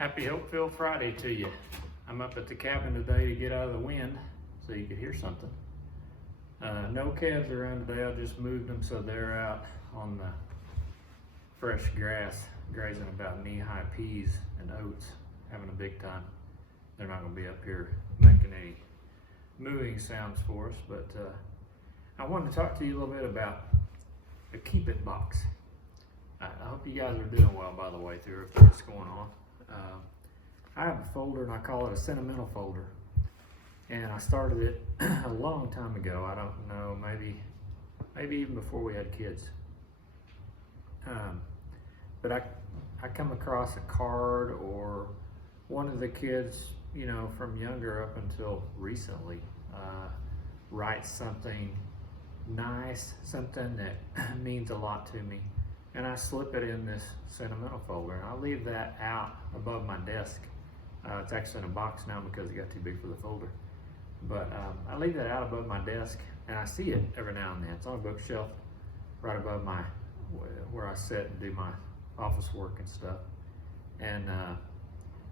Happy Hopeful Friday to you. I'm up at the cabin today to get out of the wind so you could hear something. No calves around today. I just moved them so they're out on the fresh grass grazing about knee-high peas and oats, having a big time. They're not going to be up here making any mooing sounds for us, but I wanted to talk to you a little bit about the Keep It box. I hope you guys are doing well, by the way, through everything that's going on. I have a folder and I call it a Sentimental Folder, and I started it a long time ago. I don't know, maybe even before we had kids. But I come across a card or one of the kids, you know, from younger up until recently, writes something nice, something that means a lot to me, and I slip it in this Sentimental Folder, and I leave that out above my desk. It's actually in a box now because it got too big for the folder, but I leave that out above my desk, and I see it every now and then. It's on a bookshelf right above where I sit and do my office work and stuff, and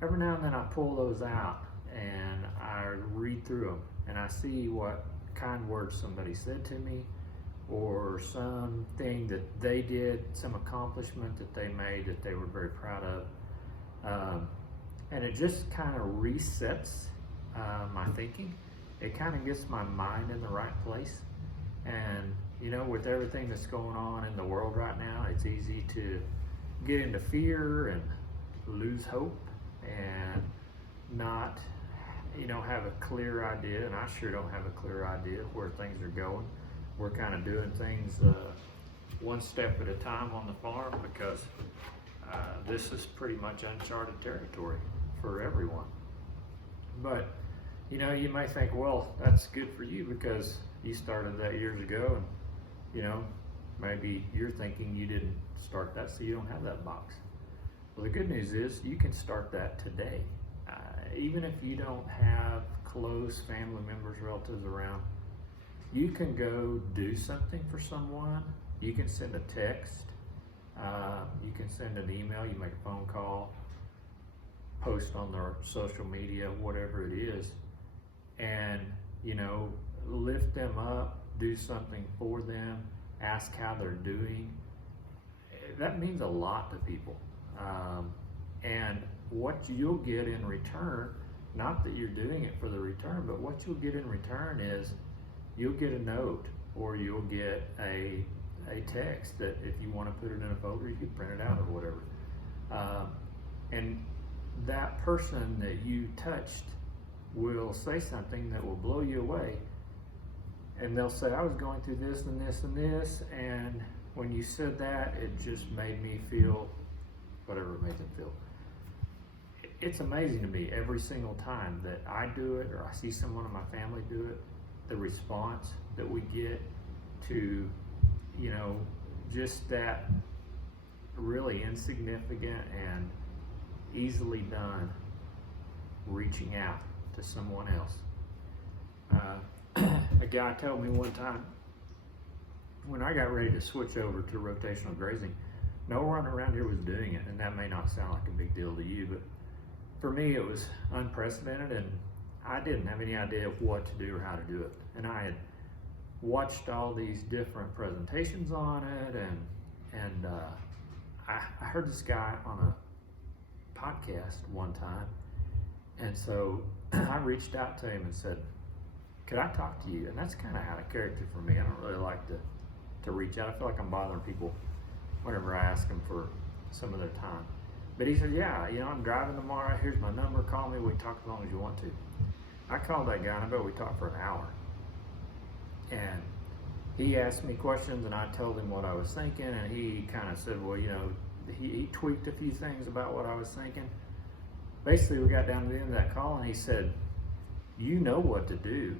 every now and then I pull those out and I read through them, and I see what kind words somebody said to me, or something that they did, some accomplishment that they made that they were very proud of. And it just kind of resets my thinking. It kind of gets my mind in the right place. And you know, with everything that's going on in the world right now, it's easy to get into fear and lose hope and not, you know, have a clear idea. And I sure don't have a clear idea of where things are going. We're kind of doing things one step at a time on the farm because this is pretty much uncharted territory for everyone. But you know, you may think, well, that's good for you because you started that years ago, and you know, maybe you're thinking you didn't start that, so you don't have that box. Well, the good news is you can start that today. Even if you don't have close family members, relatives around, you can go do something for someone. You can send a text, you can send an email, you make a phone call, post on their social media, whatever it is, and you know, lift them up, do something for them, ask how they're doing. That means a lot to people. And what you'll get in return, not that you're doing it for the return, but what you'll get in return is you'll get a note, or you'll get a text that if you want to put it in a folder, you can print it out or whatever. And that person that you touched will say something that will blow you away. And they'll say, I was going through this and this and this, and when you said that, it just made me feel whatever it made them feel. It's amazing to me every single time that I do it or I see someone in my family do it, the response that we get to, you know, just that really insignificant and easily done reaching out to someone else. A guy told me one time when I got ready to switch over to rotational grazing, no one around here was doing it, and that may not sound like a big deal to you, but for me it was unprecedented, and I didn't have any idea of what to do or how to do it. And I had watched all these different presentations on it, and I heard this guy on a podcast one time, and so I reached out to him and said, could I talk to you? And that's kind of out of character for me. I don't really like to reach out. I feel like I'm bothering people whenever I ask them for some of their time. But he said, yeah, you know, I'm driving tomorrow, here's my number, call me, we can talk as long as you want to. I called that guy, and I bet we talked for an hour. And he asked me questions, and I told him what I was thinking, and he kind of said, well, you know, he tweaked a few things about what I was thinking. Basically, we got down to the end of that call, and he said, you know what to do.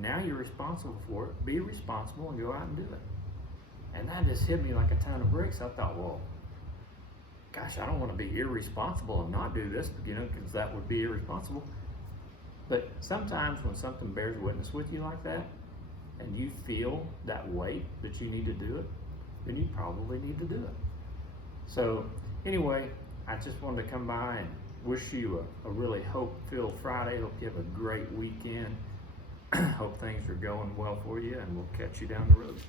Now you're responsible for it. Be responsible and go out and do it. And that just hit me like a ton of bricks. I thought, well, gosh, I don't want to be irresponsible and not do this, you know, because that would be irresponsible. But sometimes when something bears witness with you like that, and you feel that weight that you need to do it, then you probably need to do it. So anyway, I just wanted to come by and wish you a really hope-filled Friday. Hope you have a great weekend. Hope things are going well for you, and we'll catch you down the road.